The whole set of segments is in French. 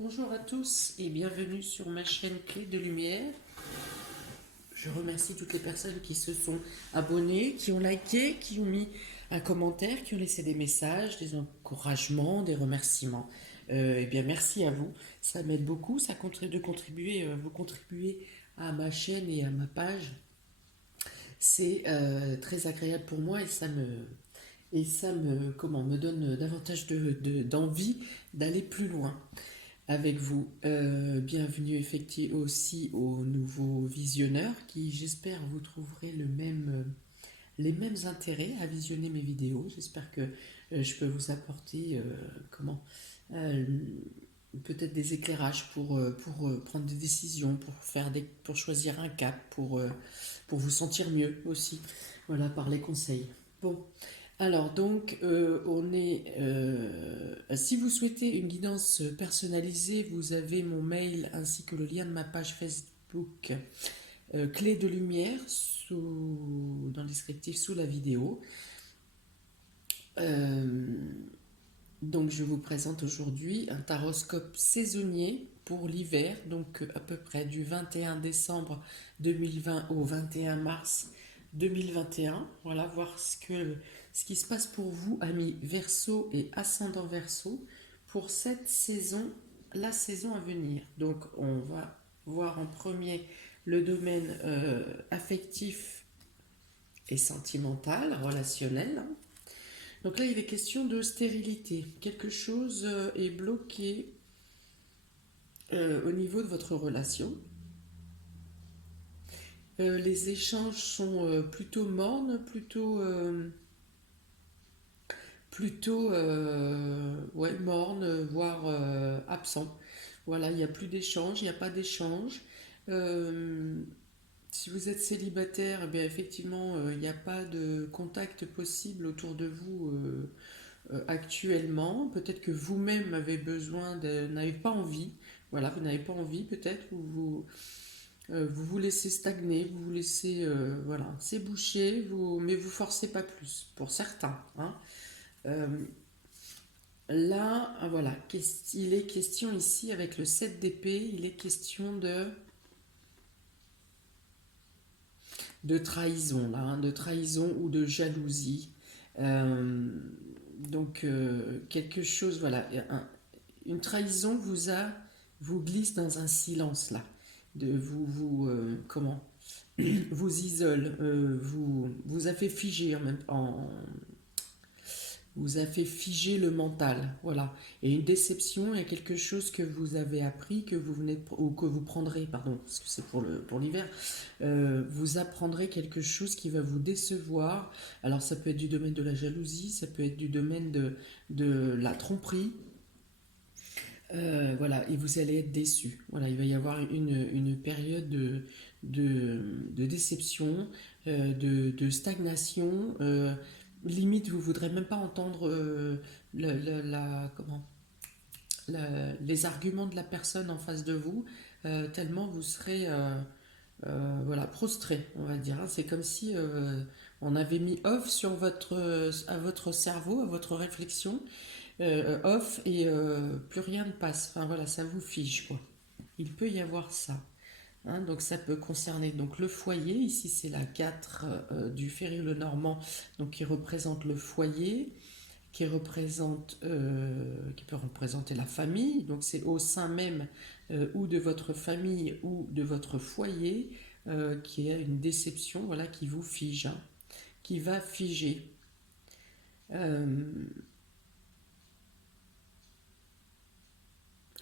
Bonjour à tous et bienvenue sur ma chaîne Clé de Lumière. Je remercie toutes les personnes qui se sont abonnées, qui ont liké, qui ont mis un commentaire, qui ont laissé des messages, des encouragements, des remerciements. Merci à vous. Ça m'aide beaucoup, ça de contribuer, vous contribuez à ma chaîne et à ma page. C'est très agréable pour moi et ça me, comment, me donne davantage d'envie d'aller plus loin avec vous. Bienvenue effectivement aussi aux nouveaux visionneurs qui, j'espère, vous trouverez les mêmes intérêts à visionner mes vidéos. J'espère que je peux vous apporter euh, peut-être des éclairages pour prendre des décisions, pour choisir un cap, pour vous sentir mieux aussi. Voilà, par les conseils. Bon, alors donc, si vous souhaitez une guidance personnalisée, vous avez mon mail ainsi que le lien de ma page Facebook Clé de Lumière dans le descriptif sous la vidéo. Euh, donc je vous présente aujourd'hui un taroscope saisonnier pour l'hiver, donc à peu près du 21 décembre 2020 au 21 mars 2021. Voilà, voir ce qui se passe pour vous, amis Verseau et ascendant Verseau, pour cette saison, la saison à venir. Donc on va voir en premier le domaine affectif et sentimental, relationnel. Donc là, il est question de stérilité. Quelque chose est bloqué au niveau de votre relation. Les échanges sont plutôt mornes, ouais, mornes, voire absents. Voilà, il n'y a plus d'échanges, il n'y a pas d'échange. Euh, Si vous êtes célibataire, eh bien effectivement, il n'y a pas de contact possible autour de vous actuellement. Peut-être que vous-même n'avez pas envie. Voilà, vous n'avez pas envie peut-être, ou vous vous laissez stagner, vous vous laissez, voilà, c'est bouché, mais vous forcez pas plus, pour certains. Hein. Euh, Là, ah, voilà, il est question ici avec le 7 d'épée, il est question de trahison, là, hein, de trahison ou de jalousie. Euh, quelque chose, voilà, une trahison vous glisse dans un silence là, comment, vous isole, vous a fait figer vous a fait figer le mental, voilà. Et une déception est quelque chose que vous avez appris, ou que vous prendrez, pardon, parce que c'est pour l'hiver, vous apprendrez quelque chose qui va vous décevoir. Alors ça peut être du domaine de la jalousie, ça peut être du domaine de la tromperie. Voilà, et vous allez être déçu. Voilà, il va y avoir une période de déception, de stagnation. Limite, vous voudrez même pas entendre les arguments de la personne en face de vous, tellement vous serez voilà, prostré, on va dire. Hein. C'est comme si on avait mis off sur à votre cerveau, à votre réflexion, off et plus rien ne passe. Enfin voilà, ça vous fige quoi. Il peut y avoir ça. Hein, donc ça peut concerner donc le foyer. Ici c'est la 4 du Férule Normand, donc qui représente le foyer, qui peut représenter la famille. Donc c'est au sein même ou de votre famille ou de votre foyer qui a une déception, voilà, qui vous fige, hein, qui va figer. Euh,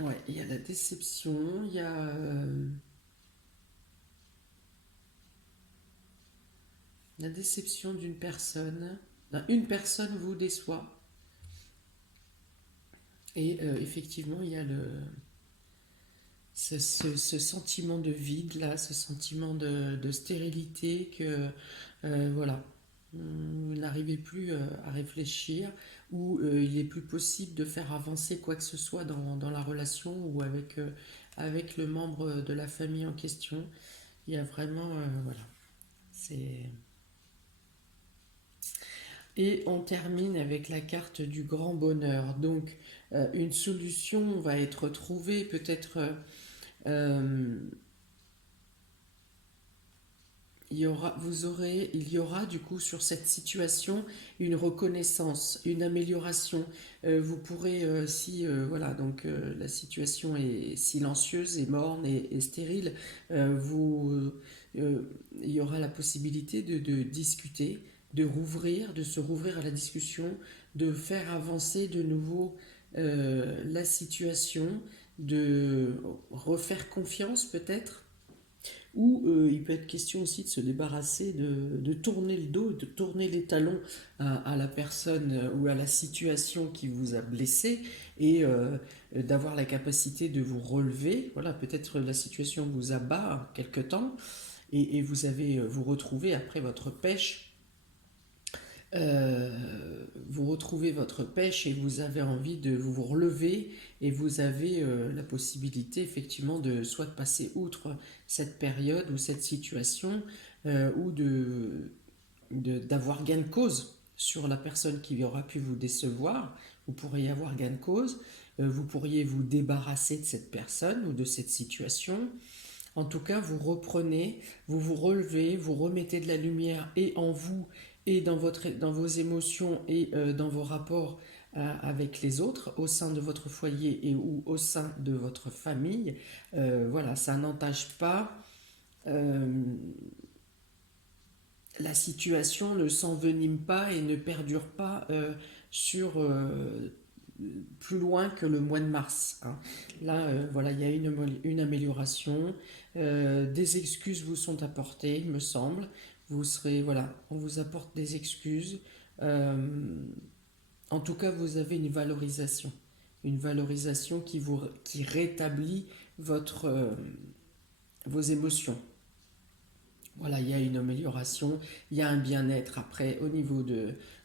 ouais, il y a la déception, il y a la déception d'une personne. Une personne vous déçoit. Et effectivement, il y a ce sentiment de vide, là, ce sentiment de stérilité que, voilà, vous n'arrivez plus à réfléchir, ou il est plus possible de faire avancer quoi que ce soit dans la relation ou avec le membre de la famille en question. Il y a vraiment, voilà, c'est... Et on termine avec la carte du grand bonheur. Donc, une solution va être trouvée, peut-être euh, il y aura du coup sur cette situation une reconnaissance, une amélioration. Vous pourrez, si voilà, donc la situation est silencieuse et morne et stérile, euh, il y aura la possibilité de discuter, de se rouvrir à la discussion, de faire avancer de nouveau la situation, de refaire confiance peut-être, ou il peut être question aussi de se débarrasser, de tourner le dos, de tourner les talons à la personne ou à la situation qui vous a blessé et d'avoir la capacité de vous relever. Voilà, peut-être la situation vous abat quelque temps et vous retrouvez après votre pêche, vous retrouvez votre pêche et vous avez envie de vous relever et vous avez la possibilité effectivement de soit de passer outre cette période ou cette situation ou d'avoir gain de cause sur la personne qui aura pu vous décevoir. Vous pourriez avoir gain de cause, vous pourriez vous débarrasser de cette personne ou de cette situation. En tout cas, vous reprenez, vous vous relevez, vous remettez de la lumière et en vous et dans vos émotions et dans vos rapports avec les autres, au sein de votre foyer et ou au sein de votre famille. Voilà, ça n'entache pas euh, la situation, ne s'envenime pas et ne perdure pas sur plus loin que le mois de mars, hein. Là, voilà, il y a une amélioration. Des excuses vous sont apportées, il me semble. Vous serez, voilà, on vous apporte des excuses. Euh, En tout cas, vous avez une valorisation qui rétablit vos émotions. Voilà, il y a une amélioration, il y a un bien-être après au niveau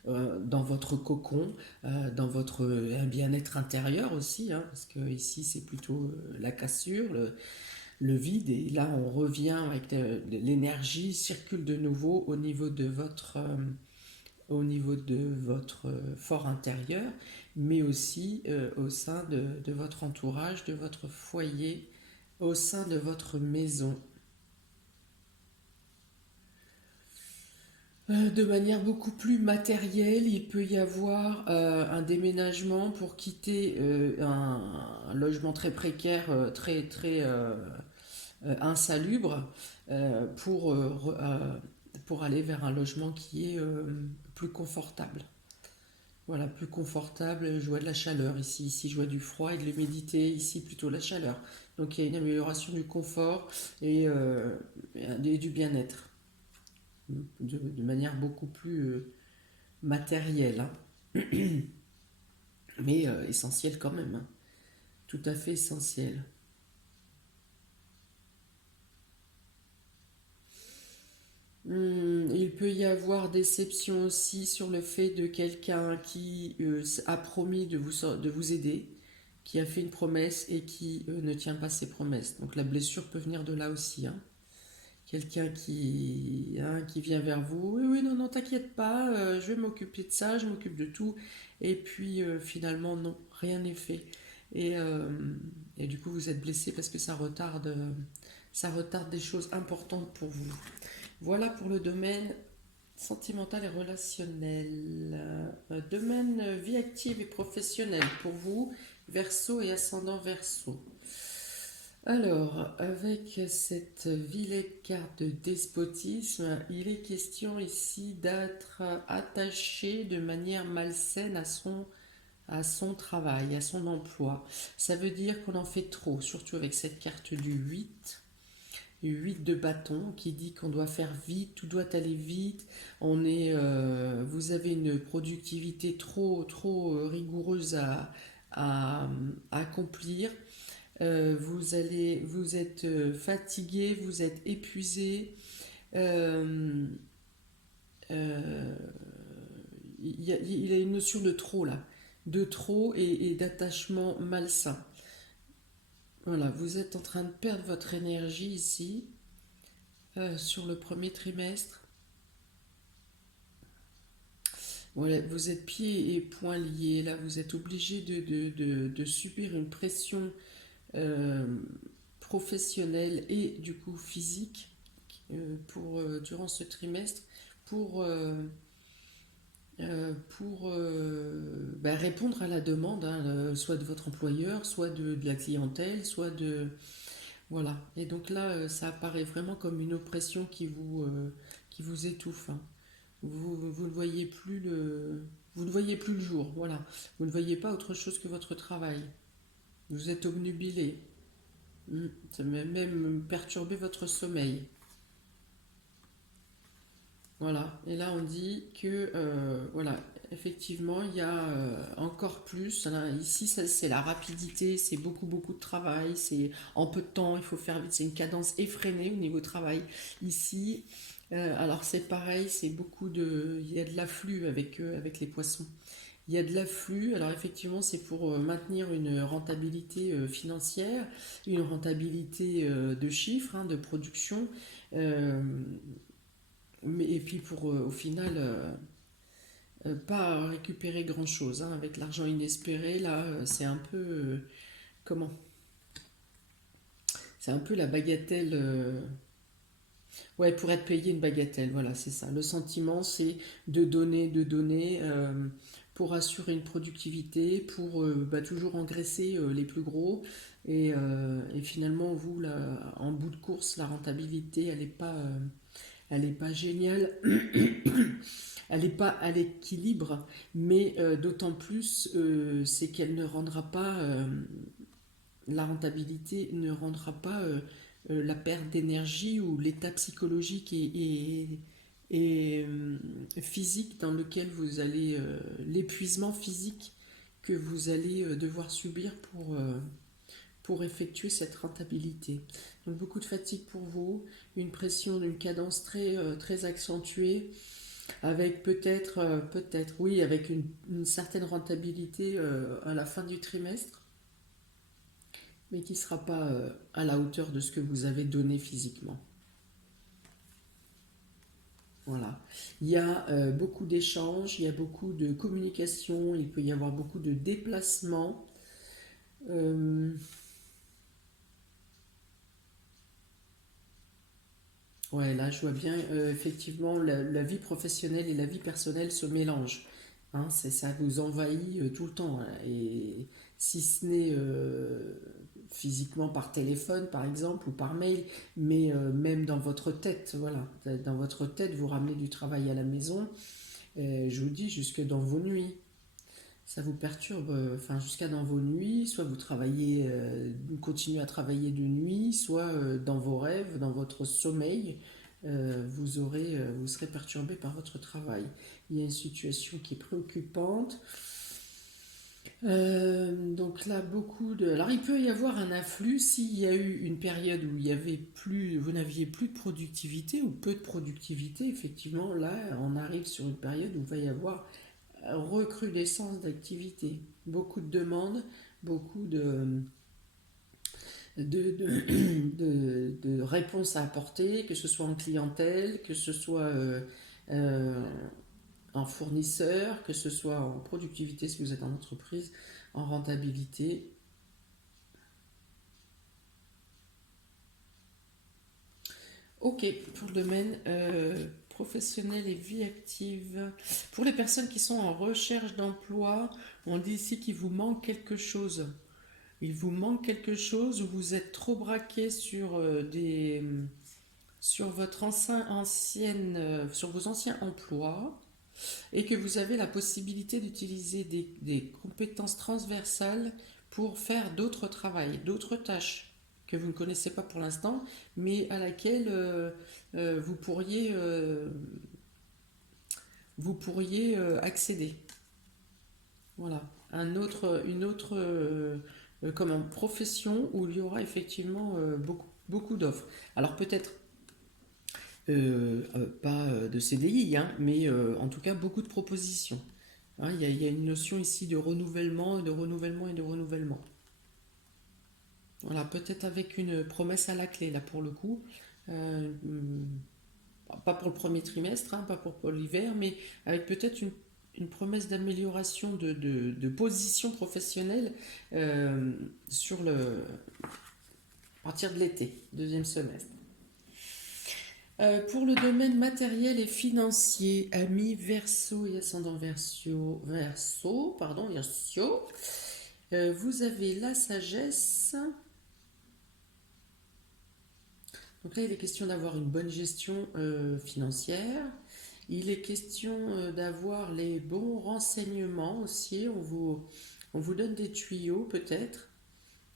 dans votre cocon, un bien-être intérieur aussi, hein, parce que ici c'est plutôt la cassure, le vide, et là on revient avec l'énergie circule de nouveau au niveau de votre fort intérieur, mais aussi au sein de votre entourage, de votre foyer, au sein de votre maison. De manière beaucoup plus matérielle, il peut y avoir un déménagement pour quitter un logement très précaire, insalubre, pour aller vers un logement qui est plus confortable. Voilà, plus confortable. Je vois de la chaleur ici. Ici, je vois du froid et de l'humidité. Ici, plutôt la chaleur. Donc, il y a une amélioration du confort et du bien-être de manière beaucoup plus matérielle, hein, mais essentielle quand même, hein. Tout à fait essentielle. Il peut y avoir déception aussi sur le fait de quelqu'un qui a promis de vous aider, qui a fait une promesse et qui ne tient pas ses promesses. Donc la blessure peut venir de là aussi, hein. Quelqu'un qui vient vers vous, oui, oui, non, non, t'inquiète pas, je vais m'occuper de ça, je m'occupe de tout. Et puis finalement, non, rien n'est fait. Et, euh, et du coup, vous êtes blessé parce que ça retarde des choses importantes pour vous. Voilà pour le domaine sentimental et relationnel. Domaine vie active et professionnelle pour vous, Verseau et ascendant Verseau. Alors, avec cette vilaine carte de despotisme, il est question ici d'être attaché de manière malsaine à son travail, à son emploi. Ça veut dire qu'on en fait trop, surtout avec cette carte du 8 de bâton qui dit qu'on doit faire vite, tout doit aller vite. Vous avez une productivité trop rigoureuse à accomplir. Vous êtes fatigué, vous êtes épuisé. Euh, euh, il y a une notion de trop là, de trop et d'attachement malsain. Voilà, vous êtes en train de perdre votre énergie ici sur le premier trimestre. Voilà, vous êtes pieds et poings liés, là, vous êtes obligé de subir une pression euh, professionnelle et du coup physique durant ce trimestre pour, répondre à la demande, hein, soit de votre employeur, soit de la clientèle, soit de... Voilà. Et donc là, ça apparaît vraiment comme une oppression qui vous étouffe, hein. Vous ne voyez plus vous ne voyez plus le jour, voilà. Vous ne voyez pas autre chose que votre travail. Vous êtes obnubilé. Ça va même perturber votre sommeil. Voilà. Et là, on dit que, voilà, effectivement, il y a encore plus. Là, ici, c'est la rapidité, c'est beaucoup, beaucoup de travail, c'est en peu de temps, il faut faire vite, c'est une cadence effrénée au niveau travail. Ici, alors c'est pareil, c'est beaucoup de. Il y a de l'afflux avec les poissons. Il y a de l'afflux, alors effectivement, c'est pour maintenir une rentabilité financière, une rentabilité de chiffres, hein, de production. Euh, et puis pour au final pas récupérer grand-chose, hein. Avec l'argent inespéré, là, c'est un peu comment? C'est un peu la bagatelle. Ouais, pour être payé une bagatelle, voilà, c'est ça. Le sentiment, c'est de donner pour assurer une productivité, pour toujours engraisser les plus gros. Et finalement, vous, là, en bout de course, la rentabilité, elle est pas géniale. Elle n'est pas à l'équilibre, mais d'autant plus, c'est qu'elle ne rendra pas, la rentabilité ne rendra pas la perte d'énergie ou l'état psychologique et physique dans lequel vous allez, l'épuisement physique que vous allez devoir subir pour effectuer cette rentabilité. Donc beaucoup de fatigue pour vous, une pression d'une cadence très accentuée, avec peut-être, oui, avec une certaine rentabilité à la fin du trimestre, mais qui ne sera pas à la hauteur de ce que vous avez donné physiquement. Voilà. Il y a beaucoup d'échanges, il y a beaucoup de communication, il peut y avoir beaucoup de déplacements. Euh, ouais, là, je vois bien, effectivement, la vie professionnelle et la vie personnelle se mélangent. Hein, ça vous envahit tout le temps, hein. Et si ce n'est physiquement par téléphone, par exemple, ou par mail, mais même dans votre tête, voilà. Dans votre tête, vous ramenez du travail à la maison, je vous dis, jusque dans vos nuits. Ça vous perturbe, enfin, jusqu'à dans vos nuits, soit vous travaillez, vous continuez à travailler de nuit, soit dans vos rêves, dans votre sommeil, vous serez perturbé par votre travail. Il y a une situation qui est préoccupante. Donc là, beaucoup de. Alors, il peut y avoir un afflux s'il y a eu une période où il y avait plus, vous n'aviez plus de productivité ou peu de productivité. Effectivement, là, on arrive sur une période où il va y avoir recrudescence d'activité, beaucoup de demandes, beaucoup de réponses à apporter, que ce soit en clientèle, que ce soit euh, en fournisseur, que ce soit en productivité si vous êtes en entreprise, en rentabilité. Ok, pour le domaine professionnel et vie active. Pour les personnes qui sont en recherche d'emploi, on dit ici qu'il vous manque quelque chose. Il vous manque quelque chose ou vous êtes trop braqué sur votre sur vos anciens emplois et que vous avez la possibilité d'utiliser des compétences transversales pour faire d'autres travails, d'autres tâches que vous ne connaissez pas pour l'instant, mais à laquelle vous pourriez accéder. Voilà, une autre comme une profession où il y aura effectivement beaucoup d'offres. Alors peut-être pas de CDI, hein, mais en tout cas beaucoup de propositions. Hein, il y a une notion ici de renouvellement et de renouvellement et de renouvellement. Voilà, peut-être avec une promesse à la clé, là pour le coup. Pas pour le premier trimestre, hein, pas pour l'hiver, mais avec peut-être une promesse d'amélioration de position professionnelle sur à partir de l'été, deuxième semestre. Pour le domaine matériel et financier, amis Verseau et ascendant Verseau, vous avez la sagesse. Donc là, il est question d'avoir une bonne gestion financière. Il est question d'avoir les bons renseignements aussi. On vous donne des tuyaux peut-être.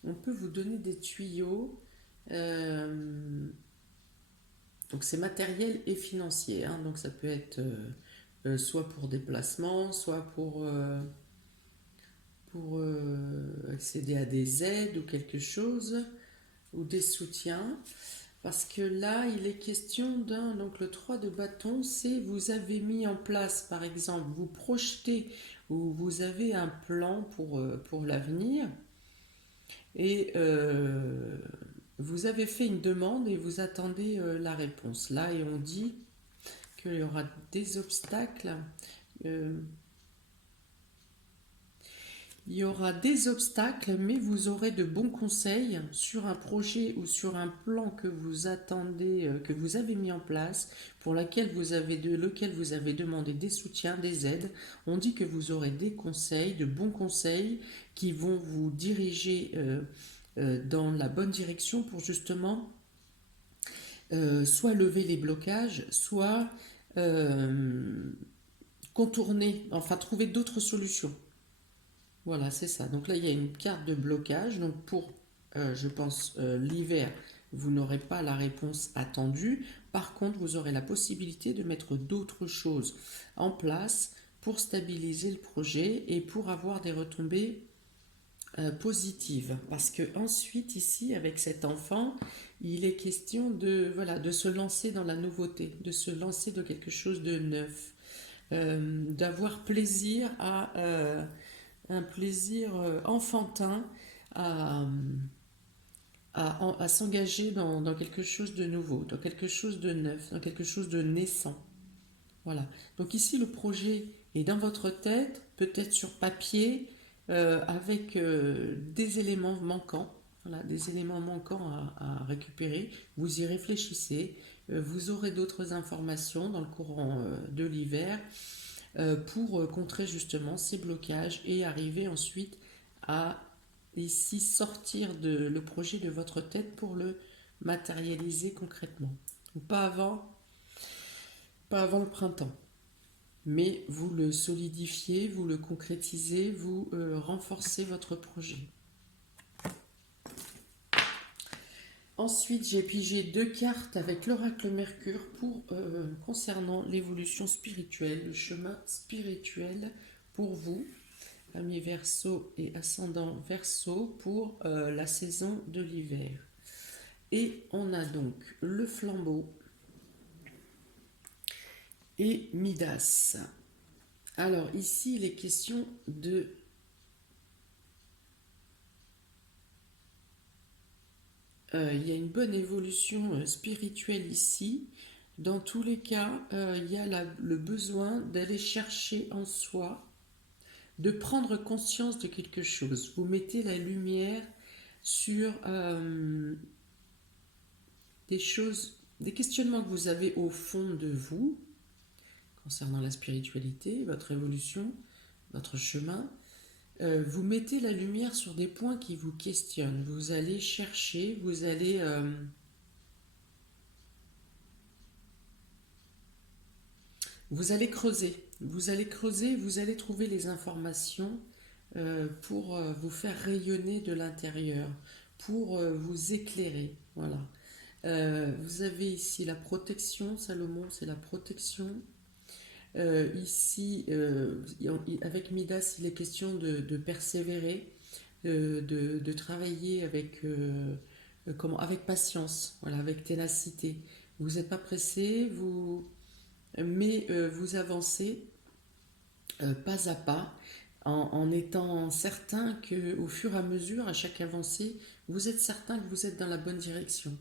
On peut vous donner des tuyaux. Donc c'est matériel et financier. Hein. Donc ça peut être soit pour des placements, soit pour accéder à des aides ou quelque chose, ou des soutiens. Parce que là, il est question donc le 3 de bâton, c'est vous avez mis en place, par exemple, vous projetez ou vous avez un plan pour l'avenir et vous avez fait une demande et vous attendez la réponse. Là, et on dit qu'il y aura des obstacles. Il y aura des obstacles, mais vous aurez de bons conseils sur un projet ou sur un plan que vous attendez, que vous avez mis en place, pour lequel vous avez demandé des soutiens, des aides. On dit que vous aurez des conseils, de bons conseils, qui vont vous diriger dans la bonne direction pour justement soit lever les blocages, soit contourner, enfin trouver d'autres solutions. Voilà, c'est ça. Donc là, il y a une carte de blocage. Donc pour, je pense, l'hiver, vous n'aurez pas la réponse attendue. Par contre, vous aurez la possibilité de mettre d'autres choses en place pour stabiliser le projet et pour avoir des retombées positives. Parce que ensuite, ici, avec cet enfant, il est question de, voilà, de se lancer dans la nouveauté, de se lancer dans quelque chose de neuf, d'avoir plaisir à... un plaisir enfantin à, à s'engager dans quelque chose de nouveau, dans quelque chose de neuf, dans quelque chose de naissant. Voilà. Donc ici, le projet est dans votre tête, peut-être sur papier, avec des éléments manquants. Voilà, des éléments manquants à récupérer. Vous y réfléchissez. Vous aurez d'autres informations dans le courant de l'hiver pour contrer justement ces blocages et arriver ensuite à ici sortir le projet de votre tête pour le matérialiser concrètement. Pas avant le printemps. Mais vous le solidifiez, vous le concrétisez, vous renforcez votre projet. Ensuite, j'ai pigé 2 cartes avec l'oracle Mercure concernant l'évolution spirituelle, le chemin spirituel pour vous, amis Verseau et ascendant Verseau, pour la saison de l'hiver. Et on a donc le flambeau et Midas. Alors ici, il est question de... il y a une bonne évolution spirituelle ici. Dans tous les cas, il y a le besoin d'aller chercher en soi, de prendre conscience de quelque chose. Vous mettez la lumière sur des choses, des questionnements que vous avez au fond de vous, concernant la spiritualité, votre évolution, votre chemin. Vous mettez la lumière sur des points qui vous questionnent. Vous allez chercher, vous allez creuser. Vous allez creuser, vous allez trouver les informations pour vous faire rayonner de l'intérieur, pour vous éclairer. Voilà. Vous avez ici la protection, Salomon, c'est la protection. Ici, avec Midas, il est question de persévérer, de travailler avec patience, voilà, avec ténacité. Vous n'êtes pas pressé, mais vous avancez pas à pas, en étant certain qu'au fur et à mesure, à chaque avancée, vous êtes certain que vous êtes dans la bonne direction.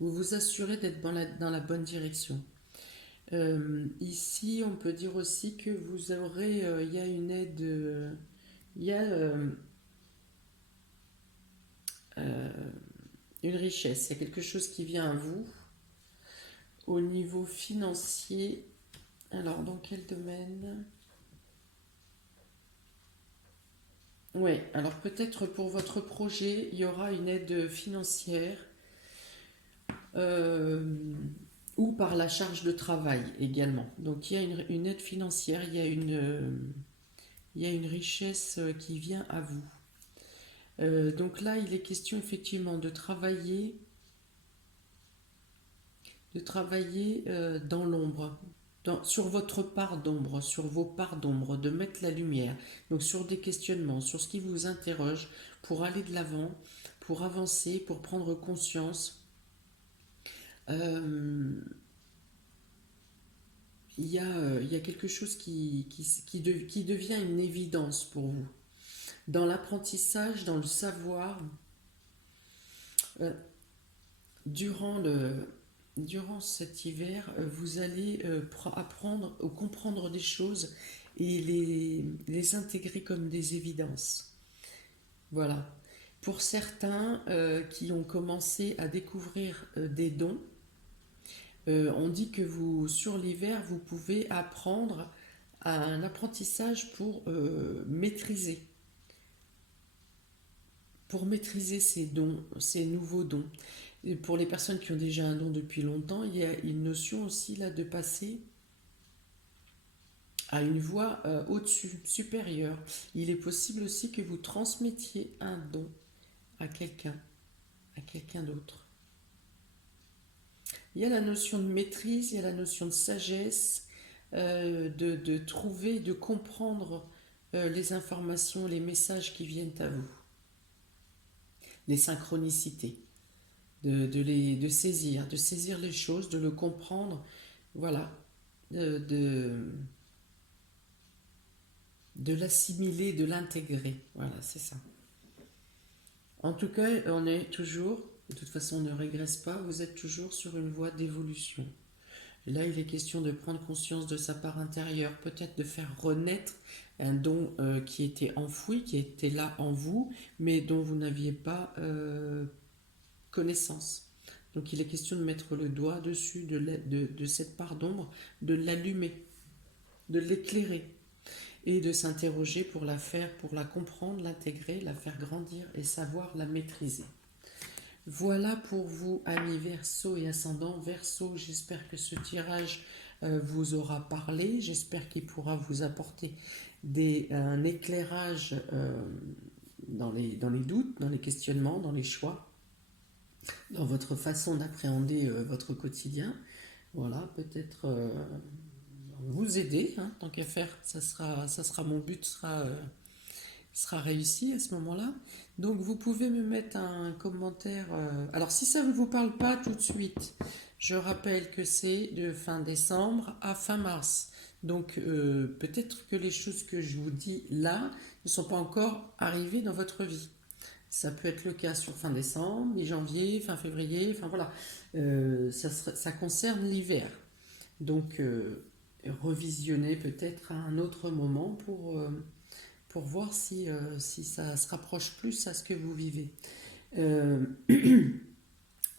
Vous vous assurez d'être dans la bonne direction. Ici, on peut dire aussi que vous aurez, il y a une aide, il y a euh, une richesse, il y a quelque chose qui vient à vous au niveau financier. Alors, dans quel domaine? Oui, alors peut-être pour votre projet, il y aura une aide financière euh, ou par la charge de travail également. Donc il y a une aide financière, il y a une richesse qui vient à vous. Donc là, il est question effectivement de travailler dans l'ombre, sur votre part d'ombre, sur vos parts d'ombre, de mettre la lumière, donc sur des questionnements, sur ce qui vous interroge, pour aller de l'avant, pour avancer, pour prendre conscience. Euh, il y a quelque chose qui devient une évidence pour vous. Dans l'apprentissage, dans le savoir, euh, durant, durant cet hiver, vous allez apprendre ou comprendre des choses et les intégrer comme des évidences. Voilà. Pour certains qui ont commencé à découvrir des dons, on dit que vous, sur l'hiver, vous pouvez apprendre à un apprentissage pour maîtriser ces dons, ces nouveaux dons. Et pour les personnes qui ont déjà un don depuis longtemps, il y a une notion aussi là de passer à une voie au-dessus, supérieure. Il est possible aussi que vous transmettiez un don à quelqu'un d'autre. Il y a la notion de maîtrise, il y a la notion de sagesse, de trouver, de comprendre les informations, les messages qui viennent à vous, les synchronicités, de saisir les choses, de le comprendre, voilà, de, de, de l'assimiler, de l'intégrer, voilà, c'est ça. En tout cas, on est toujours, de toute façon on ne régresse pas, vous êtes toujours sur une voie d'évolution. Là, il est question de prendre conscience de sa part intérieure, peut-être de faire renaître un don qui était enfoui, qui était là en vous, mais dont vous n'aviez pas connaissance. Donc il est question de mettre le doigt dessus de cette part d'ombre, de l'allumer, de l'éclairer et de s'interroger pour la faire, pour la comprendre, l'intégrer, la faire grandir et savoir la maîtriser. Voilà pour vous, amis Verseau et ascendant Verseau. J'espère que ce tirage vous aura parlé. J'espère qu'il pourra vous apporter un éclairage dans les doutes, dans les questionnements, dans les choix, dans votre façon d'appréhender votre quotidien. Voilà, peut-être vous aider, hein, tant qu'à faire. Ça sera mon but, sera réussi à ce moment-là. Donc vous pouvez me mettre un commentaire. Alors si ça ne vous parle pas tout de suite, je rappelle que c'est de fin décembre à fin mars. Donc peut-être que les choses que je vous dis là ne sont pas encore arrivées dans votre vie. Ça peut être le cas sur fin décembre, mi-janvier, fin février, enfin voilà. Ça concerne l'hiver. Donc revisionner peut-être à un autre moment pour voir si ça se rapproche plus à ce que vous vivez. Euh,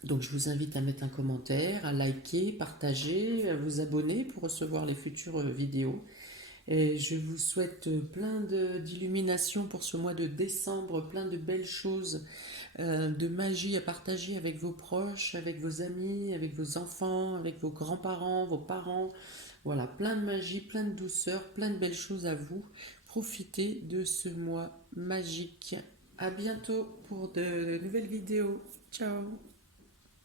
donc je vous invite à mettre un commentaire, à liker, partager, à vous abonner pour recevoir les futures vidéos. Et je vous souhaite plein d'illuminations pour ce mois de décembre, plein de belles choses, de magie à partager avec vos proches, avec vos amis, avec vos enfants, avec vos grands-parents, vos parents. Voilà, plein de magie, plein de douceur, plein de belles choses à vous. Profitez de ce mois magique. À bientôt pour de nouvelles vidéos. Ciao!